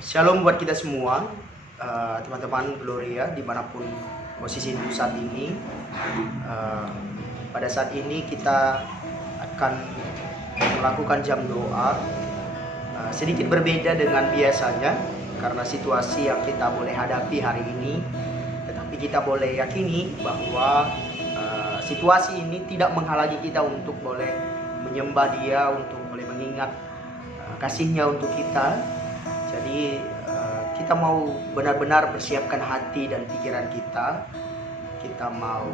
Shalom buat kita semua, teman-teman Gloria dimanapun posisi saat ini. Pada saat ini kita akan melakukan jam doa, sedikit berbeda dengan biasanya karena situasi yang kita boleh hadapi hari ini. Tetapi kita boleh yakini bahwa situasi ini tidak menghalangi kita untuk boleh menyembah Dia, untuk boleh mengingat kasih-Nya untuk kita. Jadi kita mau benar-benar persiapkan hati dan pikiran kita. Kita mau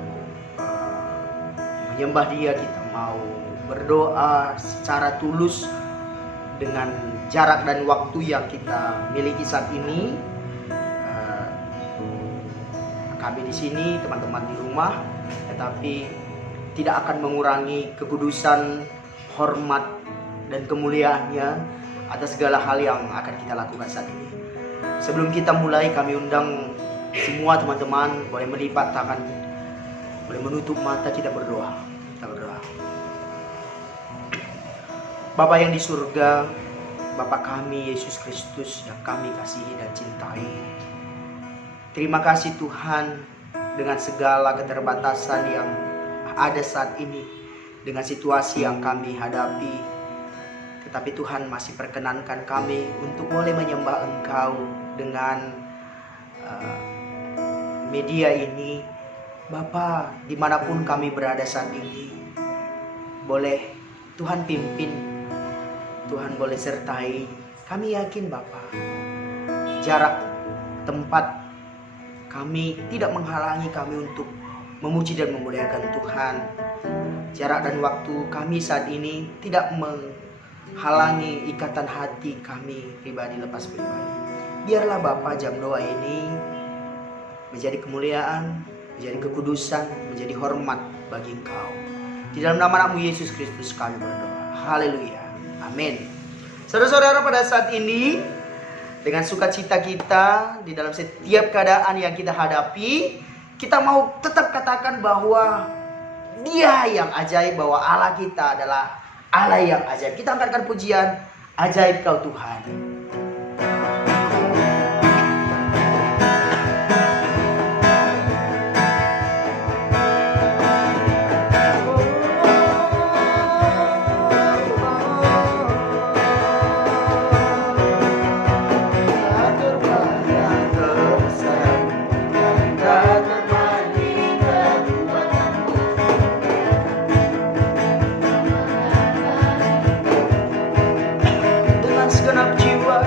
menyembah Dia, kita mau berdoa secara tulus dengan jarak dan waktu yang kita miliki saat ini. Kami di sini, teman-teman di rumah, tetapi tidak akan mengurangi kekudusan, hormat, dan kemuliaannya atas segala hal yang akan kita lakukan saat ini. Sebelum kita mulai, kami undang semua teman-teman boleh melipat tangan, boleh menutup mata, kita berdoa. Kita berdoa. Bapa yang di surga, Bapa kami Yesus Kristus yang kami kasihi dan cintai, terima kasih Tuhan dengan segala keterbatasan yang ada saat ini, dengan situasi yang kami hadapi. Tetapi Tuhan masih perkenankan kami untuk boleh menyembah Engkau dengan media ini. Bapa, dimanapun kami berada saat ini, boleh Tuhan pimpin, Tuhan boleh sertai. Kami yakin Bapa, jarak tempat kami tidak menghalangi kami untuk memuji dan memuliakan Tuhan. Jarak dan waktu kami saat ini tidak menghalangi ikatan hati kami pribadi lepas pribadi. Biarlah Bapa jam doa ini menjadi kemuliaan, menjadi kekudusan, menjadi hormat bagi Engkau. Di dalam nama-Mu Yesus Kristus kami berdoa. Haleluya. Amin. Saudara-saudara, pada saat ini dengan sukacita kita di dalam setiap keadaan yang kita hadapi, kita mau tetap katakan bahwa Dia yang ajaib, bahwa Allah kita adalah Allah yang ajaib. Kita angkatkan pujian, ajaib Kau Tuhan. Segenap jiwa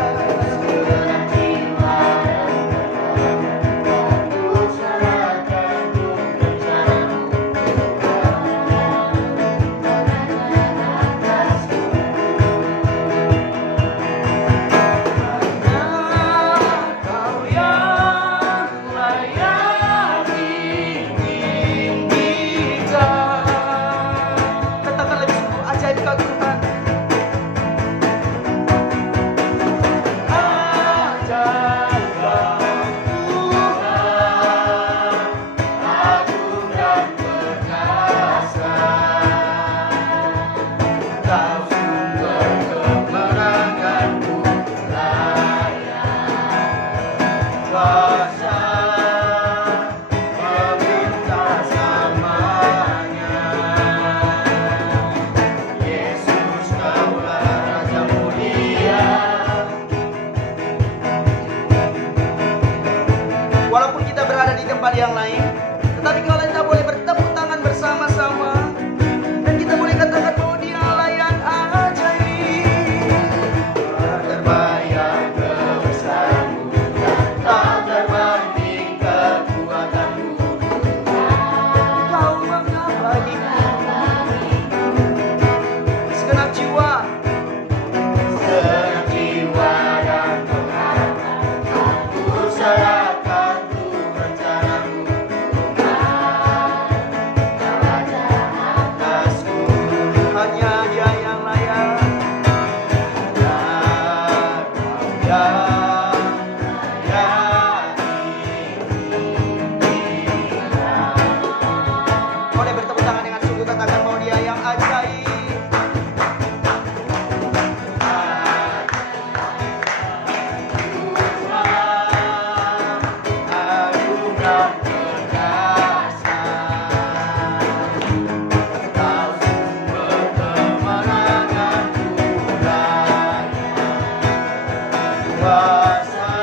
kuasa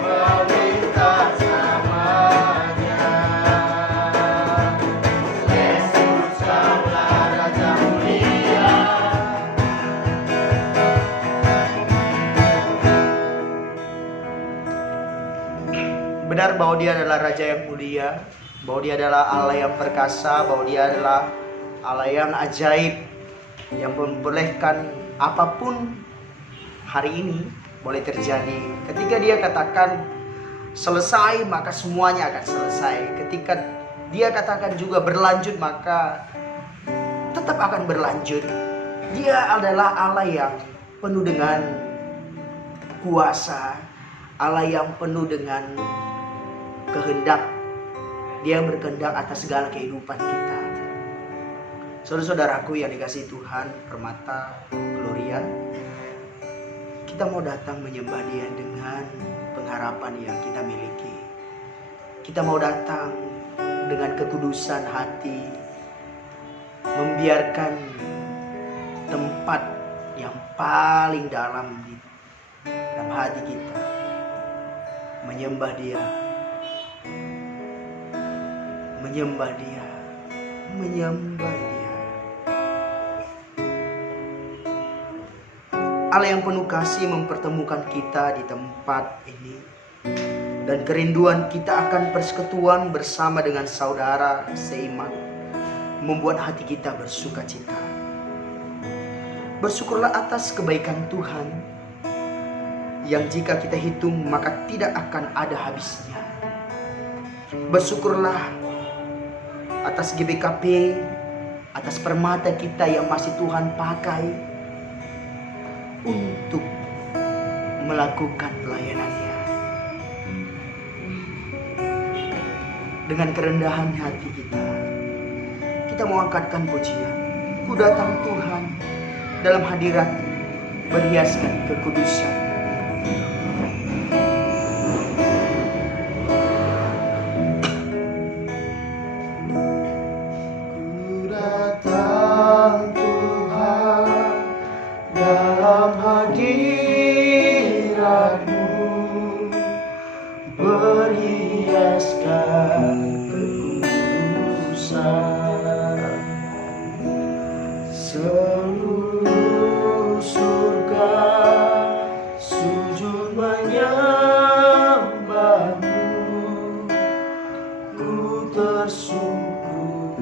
melintas namanya. Yesus kaulah Raja mulia. Benar bahwa Dia adalah Raja yang mulia, bahwa Dia adalah Allah yang perkasa, bahwa Dia adalah Allah yang ajaib, yang membolehkan apapun hari ini boleh terjadi. Ketika Dia katakan selesai, maka semuanya akan selesai. Ketika Dia katakan juga berlanjut, maka tetap akan berlanjut. Dia adalah Allah yang penuh dengan kuasa, Allah yang penuh dengan kehendak. Dia yang berkehendak atas segala kehidupan kita. Saudara-saudaraku yang dikasihi Tuhan, Permata, Gloria, kita mau datang menyembah Dia dengan pengharapan yang kita miliki. Kita mau datang dengan kekudusan hati, membiarkan tempat yang paling dalam di dalam hati kita menyembah Dia, menyembah Dia, menyembah Dia. Allah yang penuh kasih mempertemukan kita di tempat ini, dan kerinduan kita akan persekutuan bersama dengan saudara seiman membuat hati kita bersuka cita. Bersyukurlah atas kebaikan Tuhan yang jika kita hitung maka tidak akan ada habisnya. Bersyukurlah atas GBKP, atas permata kita yang masih Tuhan pakai untuk melakukan pelayanannya. Dengan kerendahan hati kita mau angkatkan pujian. Ku datang Tuhan dalam hadirat berhiaskan kekudusan. Ku datang Tuhan dalam hadirat-Mu, berhiaskan kekudusan. Seluruh surga sujud menyembah-Mu, ku tersungkur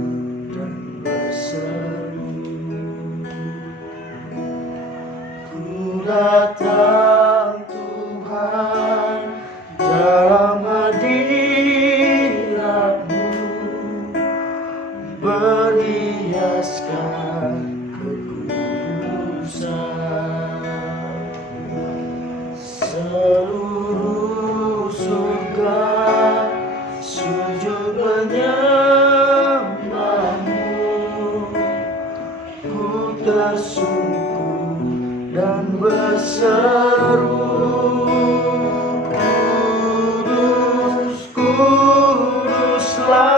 dan berseru. Ku datang Tuhan dalam hadirat-Mu, berhiaskan kekudusan. Seluruh surga sujud menyembah-Mu, ku tersungkur dan berseru. Kudus, kuduslah,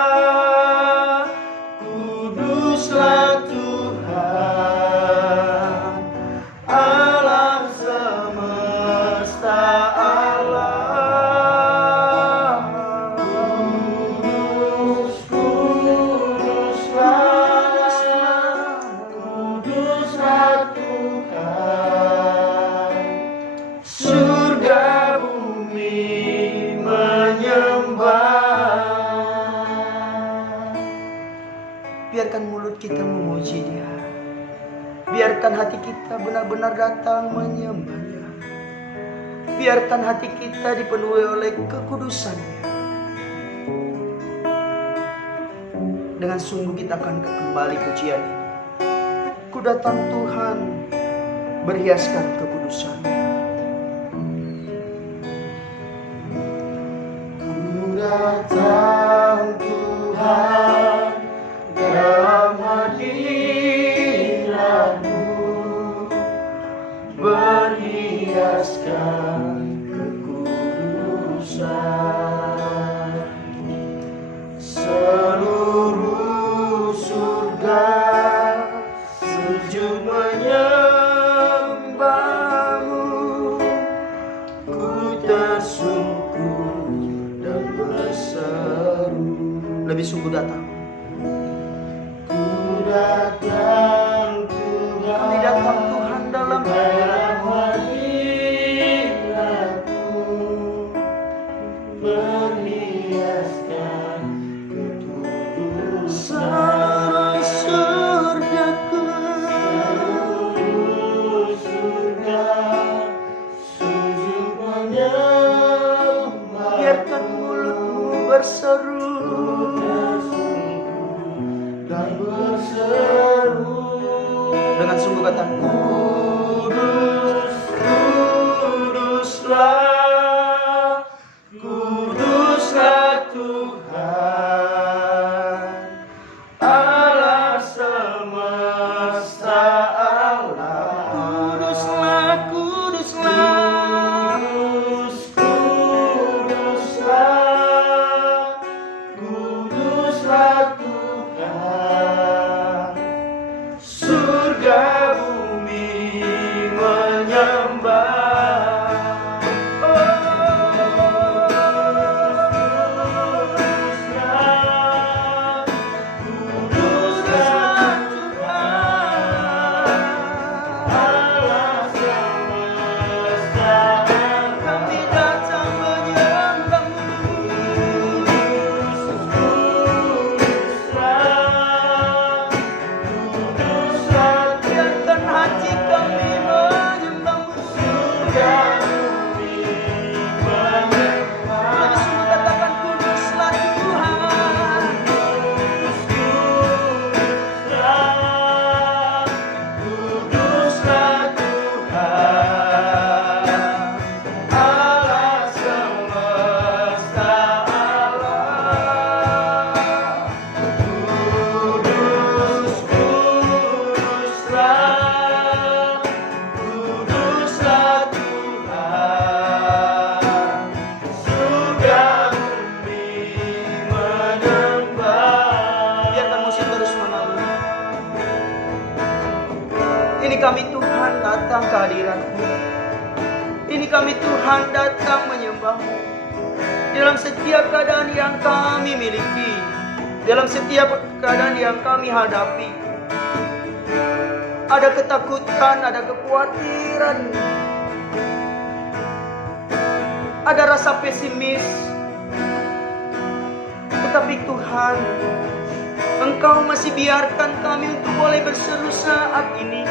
kuduslah Tuhan, alam semesta alam. Kudus, kuduslah, kuduslah Tuhan, surga bumi menyembah. Biarkan mulut kita memuji Dia, biarkan hati kita benar-benar datang menyembah-Nya, biarkan hati kita dipenuhi oleh kekudusan-Nya. Dengan sungguh kita akan kembali pujian ini. Ku datang Tuhan, berhiaskan kekudusan. Ku datang Tuhan dalam hadirat-Mu, berhiaskan kekudusan. Seluruh surga sujud menyembah-Mu, lebih sungguh datang. Ku datang Kami Tuhan, datang Tuhan dalam hadirat-Mu perhiaskan ketudusan. surgaku. Seluruh surga sujud menyembah. Biarkan mulutmu berseru Dan berseru, dengan sungguh kata, Kudus, kuduslah, kuduslah Tuhan, Allah semesta alam. kuduslah, kuduslah. Kudus, kuduslah, kuduslah Tuhan, surga bumi menyembah. Kuduslah, Tuhan, Allah semesta alam. Kami datang menyembah-Mu. Biarkan hati kami menyembah-Mu. Lebih sungguh katakan, kuduslah Tuhan. Biarkan musik terus mengalir. Ini kami Tuhan datang ke hadirat-Mu. Ini kami Tuhan datang menyembah-Mu. Dalam setiap keadaan yang kami miliki, dalam setiap keadaan yang kami hadapi, ada ketakutan, ada kekhawatiran, ada rasa pesimis. Tetapi Tuhan, Engkau masih biarkan kami untuk boleh berseru saat ini.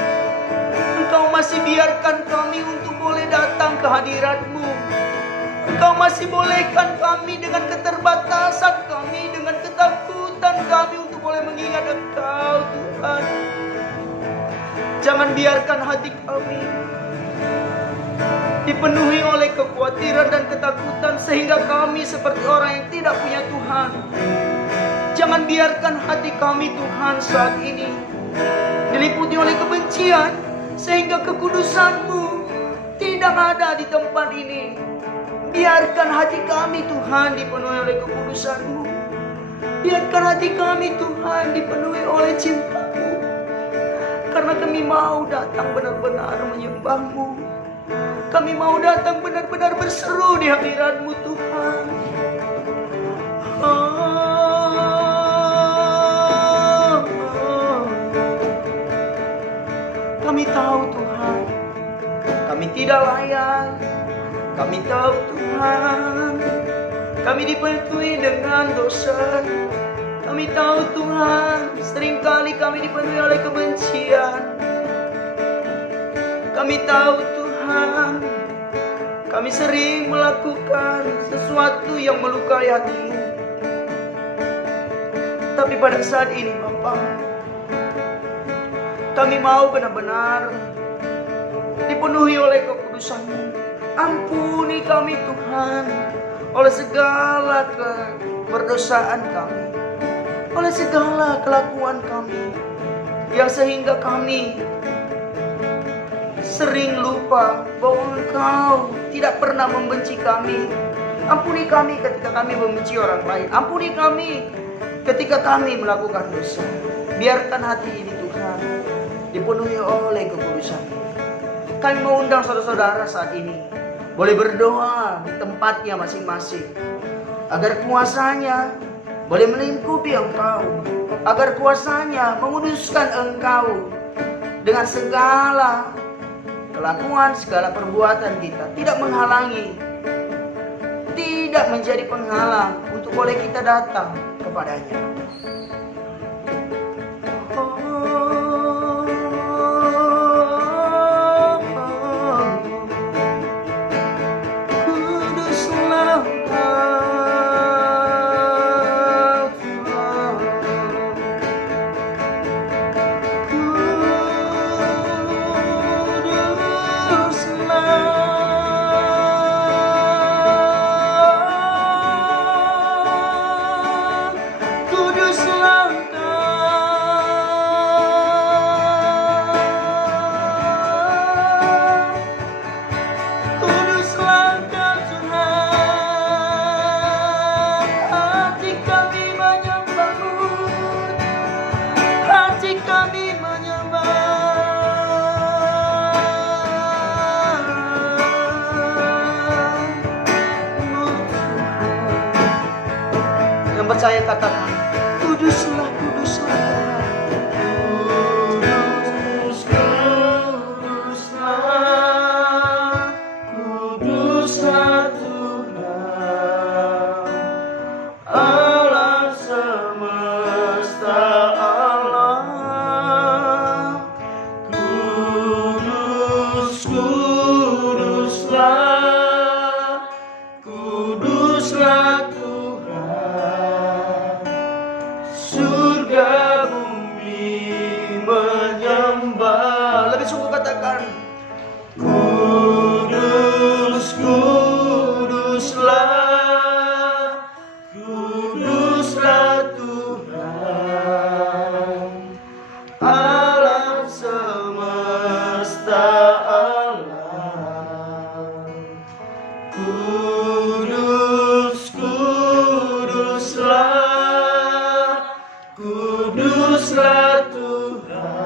Engkau masih biarkan kami untuk boleh datang ke hadirat-Mu. Engkau masih bolehkan kami dengan keterbatasan kami, dengan ketakutan kami untuk boleh mengingat Engkau, Tuhan. Jangan biarkan hati kami dipenuhi oleh kekhawatiran dan ketakutan sehingga kami seperti orang yang tidak punya Tuhan. Jangan biarkan hati kami, Tuhan, saat ini diliputi oleh kebencian sehingga kekudusan-Mu tidak ada di tempat ini. Biarkan hati kami, Tuhan, dipenuhi oleh kekudusan-Mu. Biarkan hati kami, Tuhan, dipenuhi oleh cinta-Mu. Karena kami mau datang benar-benar menyembah-Mu. Kami mau datang benar-benar berseru di hadirat-Mu, Tuhan. Kami tahu, Tuhan, kami tidak layak. Kami tahu, Tuhan, kami dipenuhi dengan dosa. Kami tahu, Tuhan, seringkali kami dipenuhi oleh kebencian. Kami tahu, Tuhan, kami sering melakukan sesuatu yang melukai hati-Mu. Tapi pada saat ini, Bapa, kami mau benar-benar dipenuhi oleh kekudusan-Mu. Ampuni kami, Tuhan, oleh segala keberdosaan kami, oleh segala kelakuan kami, yang sehingga kami sering lupa bahwa Engkau tidak pernah membenci kami. Ampuni kami ketika kami membenci orang lain. Ampuni kami ketika kami melakukan dosa. Biarkan hati ini, Tuhan, dipenuhi oleh kekudusan-Mu. Kami mau undang saudara-saudara saat ini boleh berdoa di tempatnya masing-masing, agar kuasanya boleh melingkupi engkau, agar kuasanya menguduskan engkau dengan segala kelakuan, segala perbuatan kita, tidak menghalangi, tidak menjadi penghalang untuk boleh kita datang kepadanya. Kuduslah Engkau Tuhan. Kuduslah percaya katakan, kuduslah, kuduslah Tuhan. Kuduslah Tuhan, Allah semesta alam. Kuduslah, kuduslah Tuhan, surga bumi menyembah. Lebih sungguh katakan, Kuduslah, kuduslah Tuhan, alam semesta alam. Kuduslah, kuduslah Tuhan,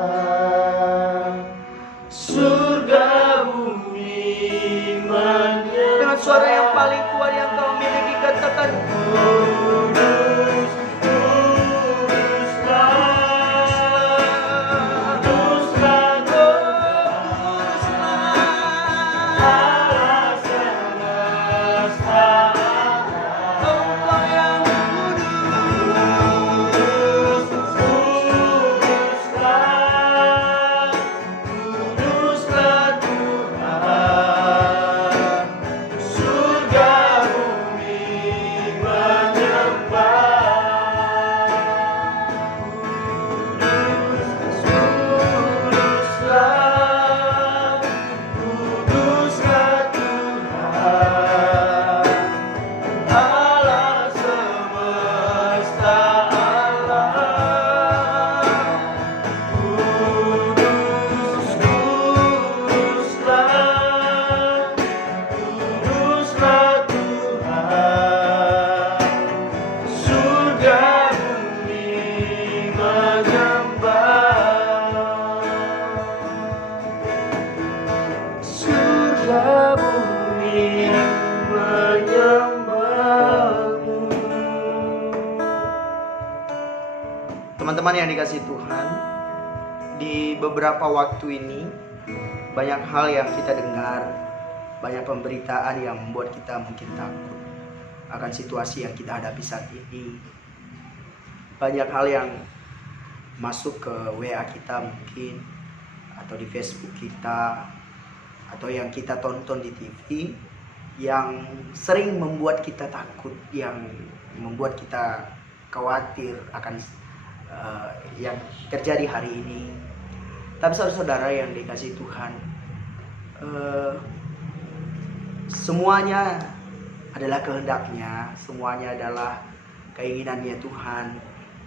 surga bumi menyembah. dengan suara yang paling kuat yang kau miliki, katakan, teman-teman yang dikasihi Tuhan, di beberapa waktu ini banyak hal yang kita dengar, banyak pemberitaan yang membuat kita mungkin takut akan situasi yang kita hadapi saat ini. Banyak hal yang masuk ke WA kita mungkin, atau di Facebook kita, atau yang kita tonton di TV, yang sering membuat kita takut, yang membuat kita khawatir akan yang terjadi hari ini. Tapi saudara-saudara yang dikasihi Tuhan, semuanya adalah kehendaknya, semuanya adalah keinginannya Tuhan.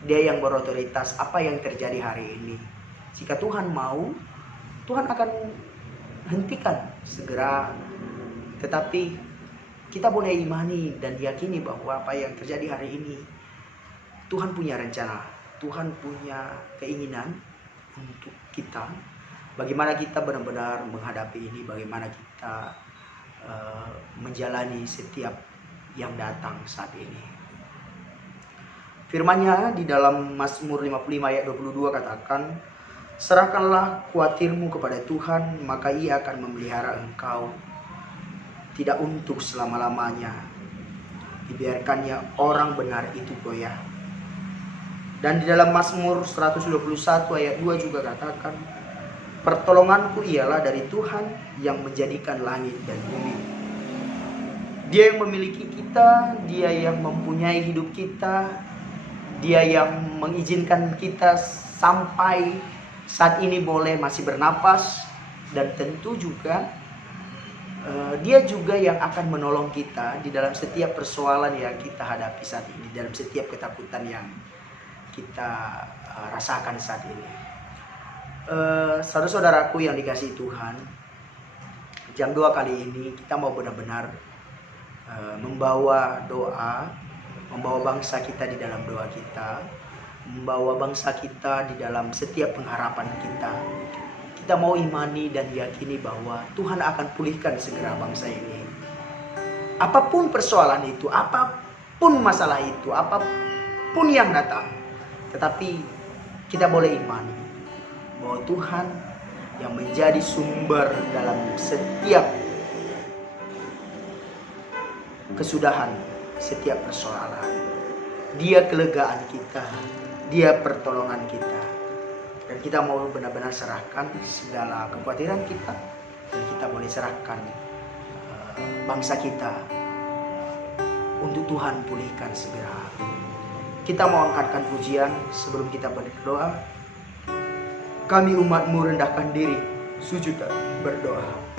Dia yang berotoritas apa yang terjadi hari ini. Jika Tuhan mau, Tuhan akan hentikan segera. Tetapi kita boleh imani dan yakini bahwa apa yang terjadi hari ini, Tuhan punya rencana, Tuhan punya keinginan untuk kita. Bagaimana kita benar-benar menghadapi ini, bagaimana kita menjalani setiap yang datang saat ini. Firman-Nya di dalam Mazmur 55 ayat 22 katakan, serahkanlah khawatirmu kepada Tuhan, maka Ia akan memelihara engkau. Tidak untuk selama-lamanya dibiarkannya orang benar itu goyah. Dan di dalam Mazmur 121 ayat 2 juga katakan, pertolonganku ialah dari Tuhan yang menjadikan langit dan bumi. Dia yang memiliki kita, Dia yang mempunyai hidup kita, Dia yang mengizinkan kita sampai saat ini boleh masih bernapas, dan tentu juga Dia juga yang akan menolong kita di dalam setiap persoalan yang kita hadapi saat ini, dalam setiap ketakutan yang kita rasakan saat ini. Saudara-saudaraku yang dikasihi Tuhan, jam 2 kali ini kita mau benar-benar membawa doa, membawa bangsa kita di dalam doa kita, membawa bangsa kita di dalam setiap pengharapan kita. Kita mau imani dan yakini bahwa Tuhan akan pulihkan segera bangsa ini. Apapun persoalan itu, apapun masalah itu, apapun yang datang, tetapi kita boleh imani bahwa Tuhan yang menjadi sumber dalam setiap kesudahan, setiap persoalan. Dia kelegaan kita, Dia pertolongan kita. Dan kita mau benar-benar serahkan segala kekhawatiran kita, dan kita boleh serahkan bangsa kita untuk Tuhan pulihkan segera. Kita mau angkatkan pujian sebelum kita berdoa. Kami umat-Mu rendahkan diri, sujud dan berdoa.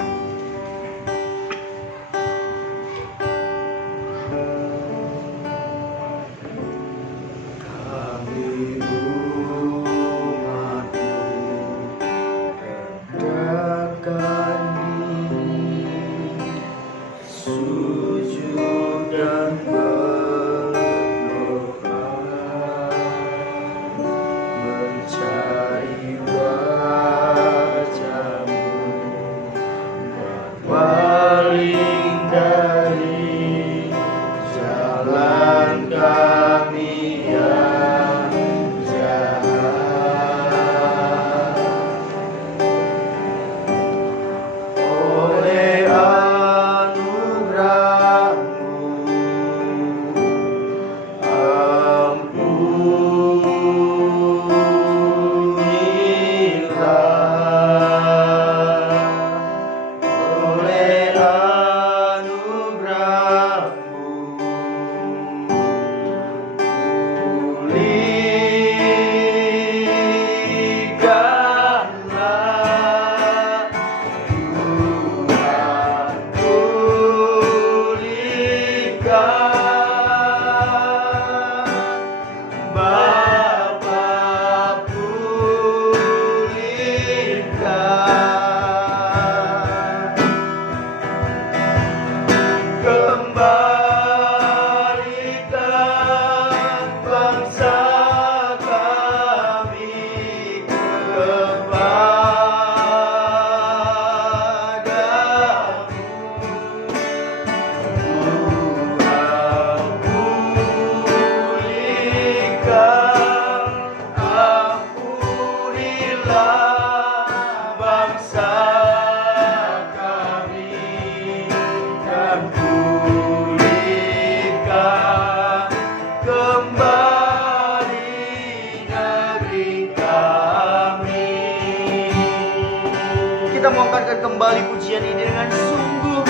Kita mau angkatkan kembali pujian ini dengan sungguh,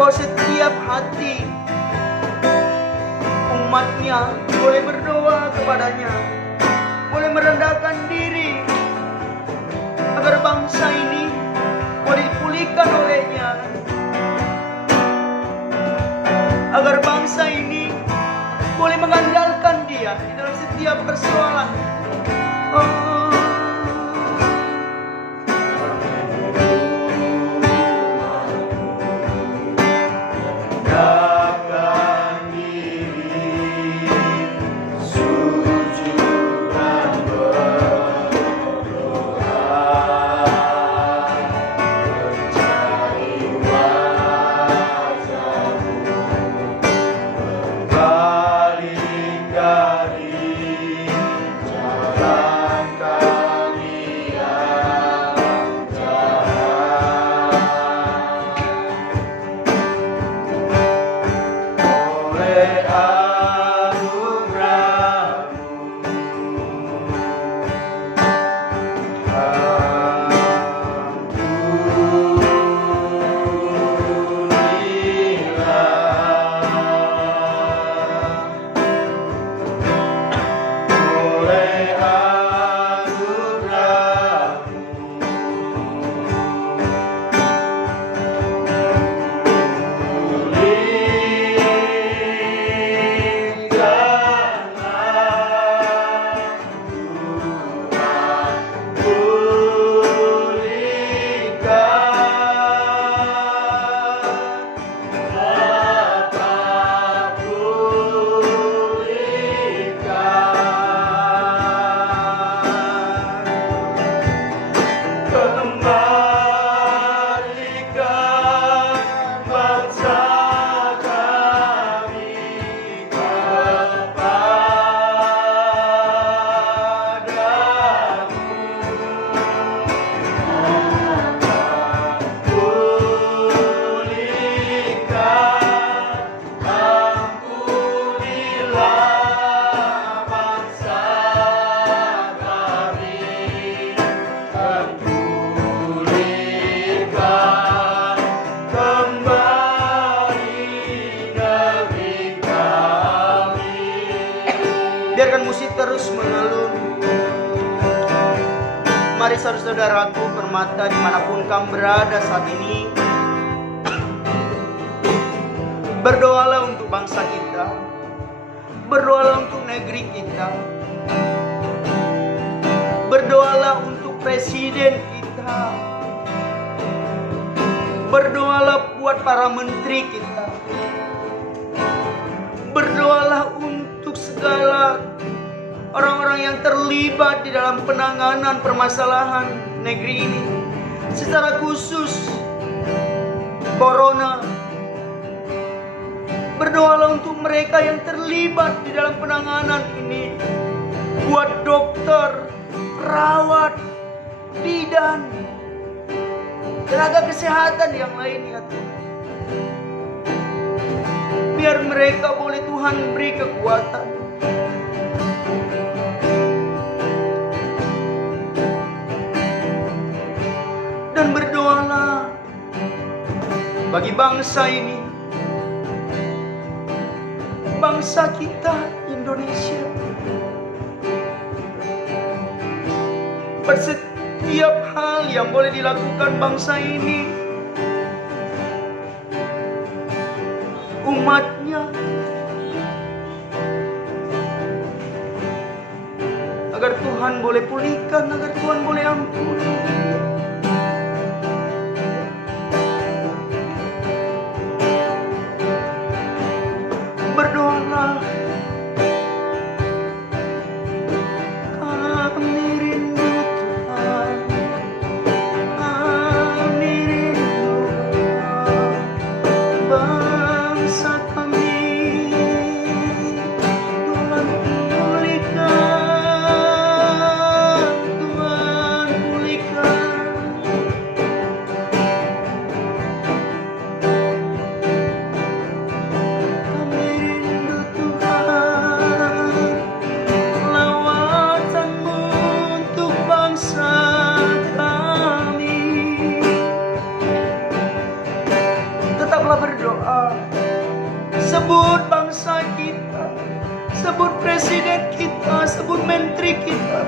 bahwa setiap hati umatnya boleh berdoa kepadanya, boleh merendahkan diri, agar bangsa ini boleh dipulihkan olehnya, agar bangsa ini boleh mengandalkan Dia di dalam setiap persoalan. Balik Mari saudara-saudaraku permata dimanapun kamu berada saat ini, berdoalah untuk bangsa kita, berdoalah untuk negeri kita, berdoalah untuk presiden kita, berdoalah buat para menteri kita, berdoalah untuk segala orang-orang yang terlibat di dalam penanganan permasalahan negeri ini, secara khusus Corona. Berdoalah untuk mereka yang terlibat di dalam penanganan ini, buat dokter, perawat, bidan, tenaga kesehatan yang lainnya. Biar mereka boleh Tuhan beri kekuatan. Dan berdoalah bagi bangsa ini, bangsa kita Indonesia. Setiap hal yang boleh dilakukan bangsa ini, umatnya, agar Tuhan boleh pulihkan, agar Tuhan boleh ampuni. Berdoalah, kami rindu Tuhan, kami rindu bangsa kami. Tuhan pulihkan, Tuhan pulihkan. Berdoa, sebut bangsa kita, sebut presiden kita, sebut menteri kita,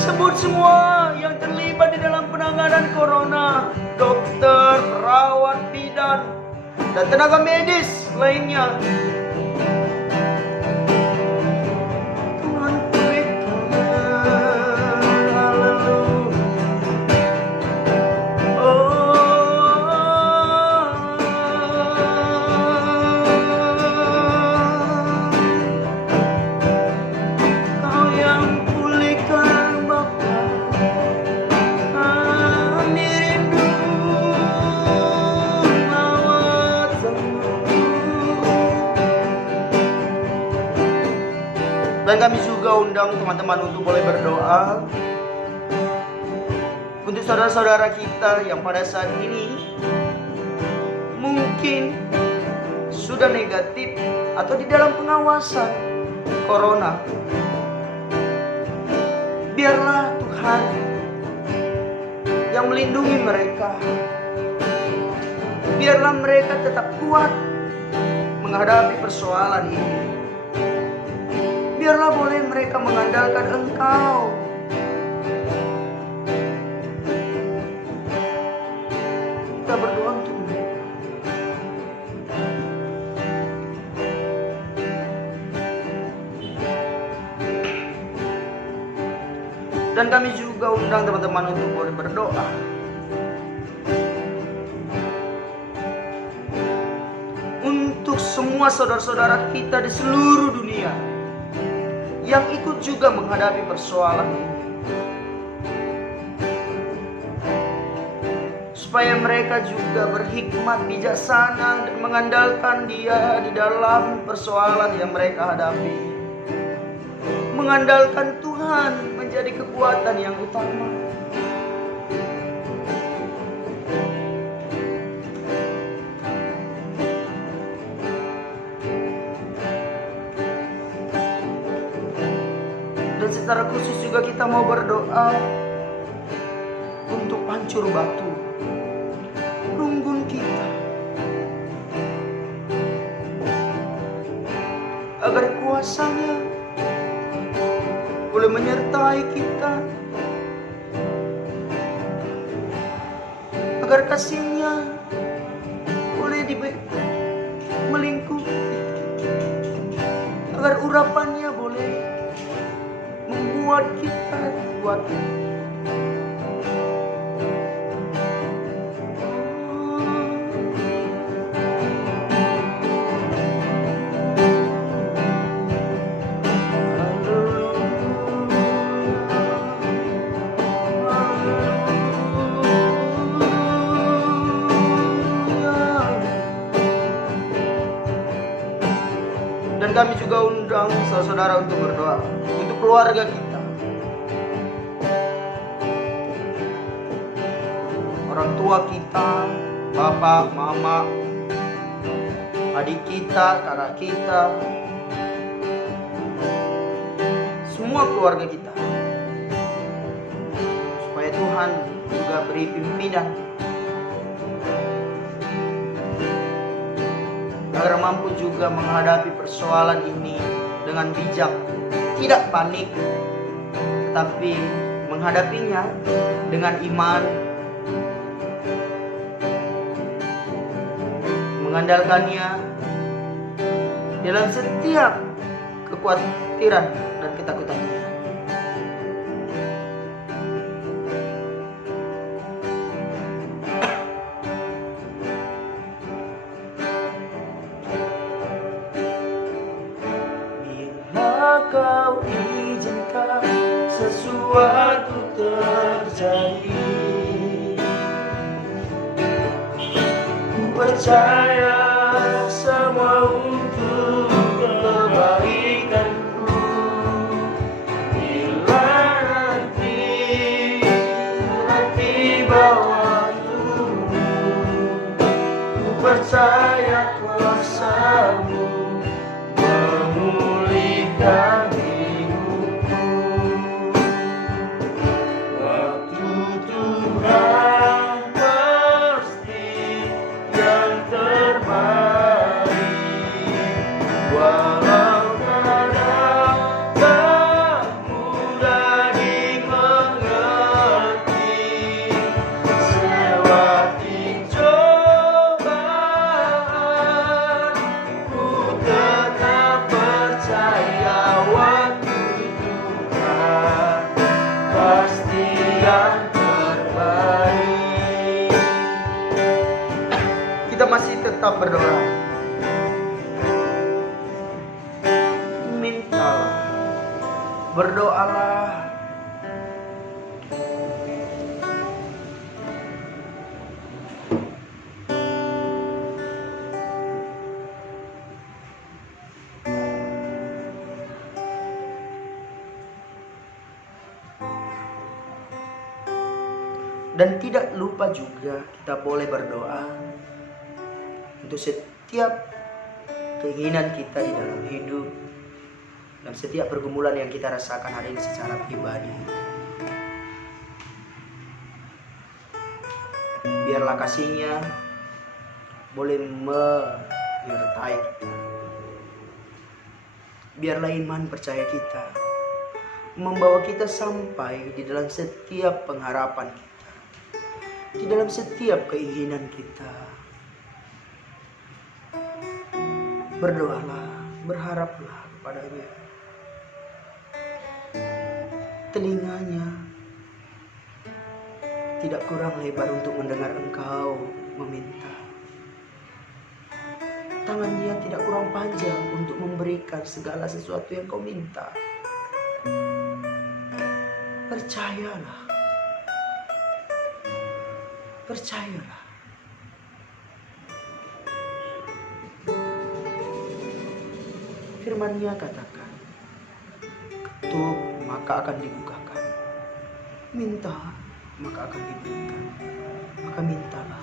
sebut semua yang terlibat di dalam penanganan corona, dokter, perawat, bidan, dan tenaga medis lainnya. Tuhan Dan kami juga undang teman-teman untuk boleh berdoa untuk saudara-saudara kita yang pada saat ini mungkin sudah negatif atau di dalam pengawasan corona. Biarlah Tuhan yang melindungi mereka. Biarlah mereka tetap kuat menghadapi persoalan ini. Biarlah boleh mereka mengandalkan Engkau. Kita berdoa untuk mereka. Dan kami juga undang teman-teman untuk boleh berdoa untuk semua saudara-saudara kita di seluruh dunia yang ikut juga menghadapi persoalan ini, supaya mereka juga berhikmat, bijaksana, dan mengandalkan Dia di dalam persoalan yang mereka hadapi. Mengandalkan Tuhan menjadi kekuatan yang utama. Dan secara khusus juga kita mau berdoa untuk Pancur Batu, Runggun kita, agar kuasa-Nya boleh menyertai kita agar kasihnya boleh melingkupi, agar urapannya boleh membuat kita kuat. Dan kami juga undang saudara untuk berdoa untuk keluarga kita, orang tua kita, bapak, mama, adik kita, kakak kita, semua keluarga kita, supaya Tuhan juga beri pimpinan agar mampu juga menghadapi persoalan ini dengan bijak, tidak panik, tetapi menghadapinya dengan iman, mengandalkannya dalam setiap kekhawatiran dan ketakutannya. Kau izinkan sesuatu terjadi, ku percaya semua untuk kebaikanku. Bila nanti waktumu, ku percaya kuasa-Mu memulihkan hidupku. Waktu Tuhan pasti yang terbaik, walau kadang tak mudah dimengerti. Selewati cobaan, ku tetap percaya waktu Tuhan pasti yang terbaik. Kita masih tetap berdoa. Mintalah, berdoalah. Dan tidak lupa juga kita boleh berdoa untuk setiap keinginan kita di dalam hidup dan setiap pergumulan yang kita rasakan hari ini secara pribadi. Biarlah kasih-Nya boleh menyertai kita. Biarlah iman percaya kita membawa kita sampai di dalam setiap pengharapan kita, di dalam setiap keinginan kita. Berdoalah, berharaplah kepada-Nya. Telinganya tidak kurang lebar untuk mendengar engkau meminta. Tangannya tidak kurang panjang untuk memberikan segala sesuatu yang kau minta. Percayalah. Percayalah. Firman-Nya katakan, ketuk maka akan dibukakan, minta maka akan diberikan. Maka mintalah.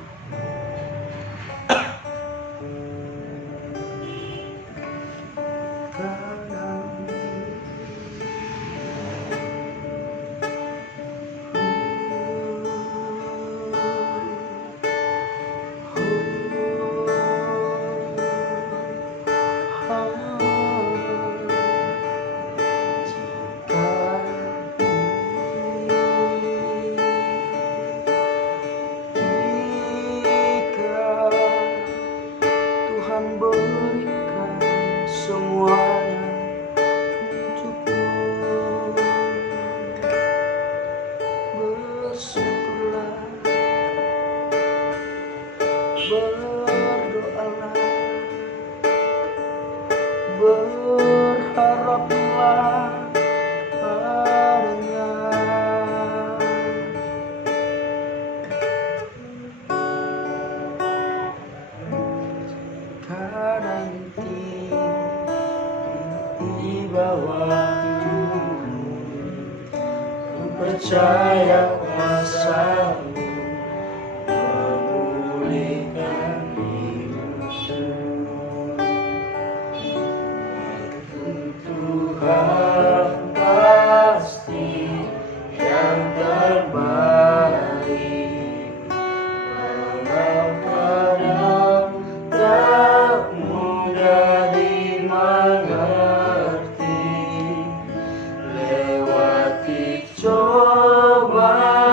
Berdoalah, berharaplah padanya. Karena tiba waktumu, ku percaya kuasamu memulihkan hidupku. Tuhan pasti yang terbaik, walau kadang tak mudah dimengerti. Lewati cobaan,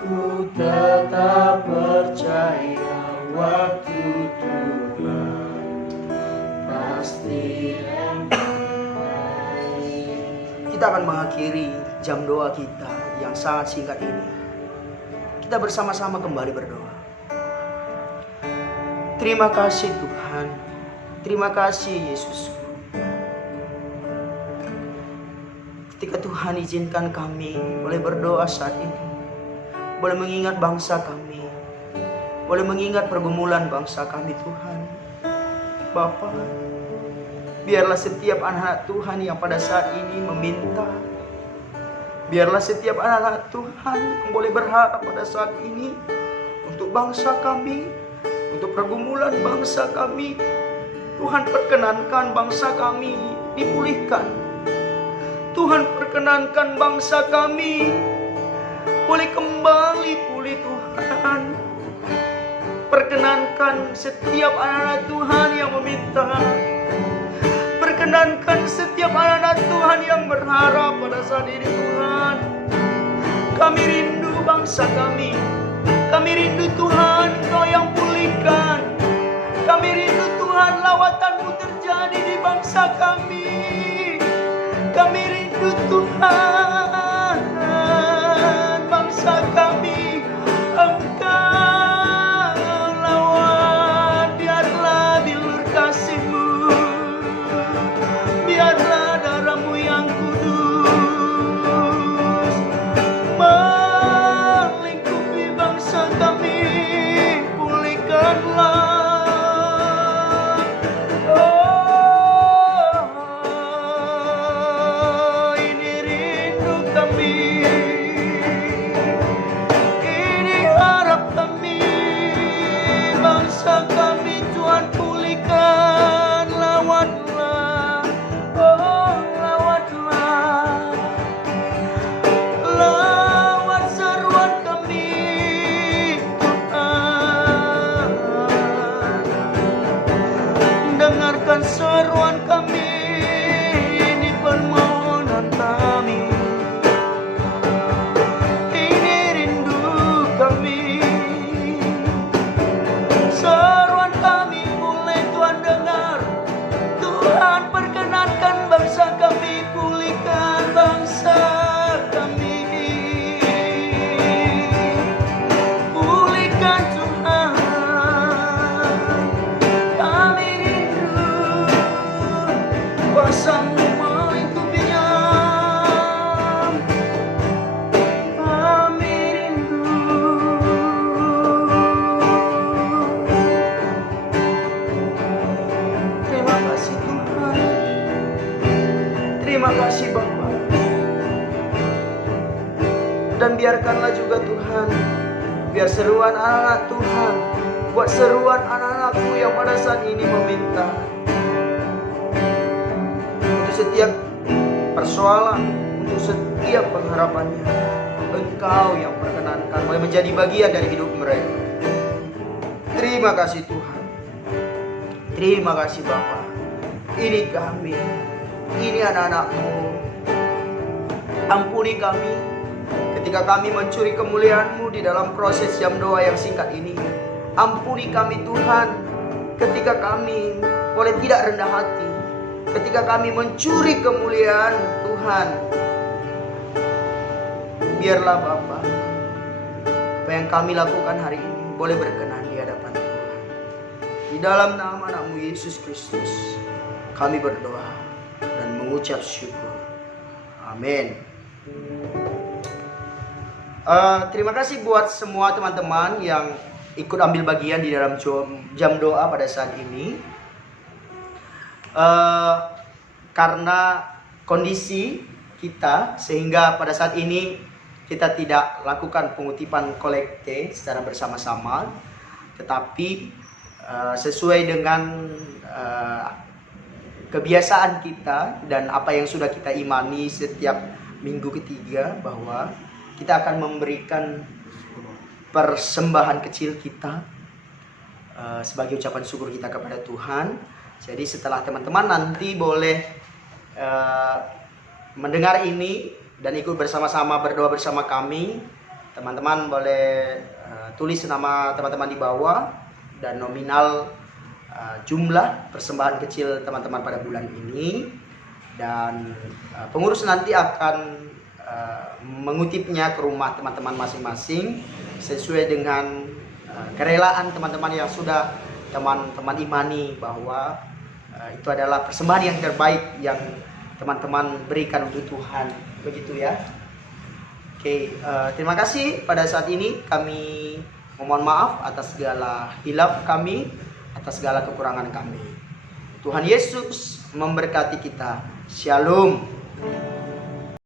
ku tetap percaya waktu Tuhan pasti yang terbaik. Kita akan mengakhiri jam doa kita yang sangat singkat ini. Kita bersama-sama kembali berdoa. Terima kasih Tuhan. Terima kasih Yesus. Ketika Tuhan izinkan kami boleh berdoa saat ini, boleh mengingat bangsa kami, boleh mengingat pergumulan bangsa kami Tuhan. Bapa, biarlah setiap anak Tuhan yang pada saat ini meminta, biarlah setiap anak Tuhan yang boleh berharap pada saat ini untuk bangsa kami, untuk pergumulan bangsa kami, Tuhan perkenankan bangsa kami dipulihkan. Tuhan perkenankan bangsa kami boleh kembali pulih Tuhan. Perkenankan setiap anak-anak Tuhan yang meminta. Perkenankan setiap anak-anak Tuhan yang berharap pada saat ini Tuhan. Kami rindu bangsa kami. Kami rindu Tuhan Kau yang pulihkan. Kami rindu Tuhan lawatan-Mu terjadi di bangsa kami. Kami rindu Tuhan bangsa kami Engkau lawan. Biarlah bilur kasih-Mu, biarlah darah-Mu yang kudus melingkupi bangsa kami. Pulihkanlah. Dengarkan seruan kami, ini permohonan kami, ini rindu kami. Seruan kami boleh Tuhan dengar. Tuhan perkenankan bangsa kami, pulihkan bangsa kami. Pulihkan Tuhan. Kuasa-Mu melingkupinya. Kami rindu. Terima kasih Tuhan. Terima kasih Bapa. Dan biarkanlah juga Tuhan, biar seruan anak-anak Tuhan, buat seruan anak-anak-Mu yang pada saat ini meminta. Setiap persoalan, untuk setiap pengharapannya, Engkau yang perkenankan boleh menjadi bagian dari hidup mereka. Terima kasih Tuhan. Terima kasih Bapa. Ini kami, ini anak-anak-Mu. Ampuni kami ketika kami mencuri kemuliaan-Mu di dalam proses jam doa yang singkat ini. Ampuni kami Tuhan ketika kami boleh tidak rendah hati, ketika kami mencuri kemuliaan Tuhan. Biarlah Bapa, apa yang kami lakukan hari ini boleh berkenan di hadapan Tuhan. Di dalam nama anakmu Yesus Kristus kami berdoa dan mengucap syukur. Amin. Terima kasih buat semua teman-teman yang ikut ambil bagian di dalam jam doa pada saat ini. Karena kondisi kita sehingga pada saat ini kita tidak lakukan pengutipan kolekte secara bersama-sama, tetapi sesuai dengan kebiasaan kita dan apa yang sudah kita imani setiap minggu ketiga, bahwa kita akan memberikan persembahan kecil kita sebagai ucapan syukur kita kepada Tuhan. Jadi setelah teman-teman nanti boleh mendengar ini dan ikut bersama-sama berdoa bersama kami, teman-teman boleh tulis nama teman-teman di bawah dan nominal jumlah persembahan kecil teman-teman pada bulan ini, dan pengurus nanti akan mengutipnya ke rumah teman-teman masing-masing sesuai dengan kerelaan teman-teman yang sudah teman-teman imani bahwa itu adalah persembahan yang terbaik yang teman-teman berikan untuk Tuhan, begitu ya. Oke, terima kasih. Pada saat ini kami memohon maaf atas segala hilaf kami, atas segala kekurangan kami. Tuhan Yesus memberkati kita. Shalom.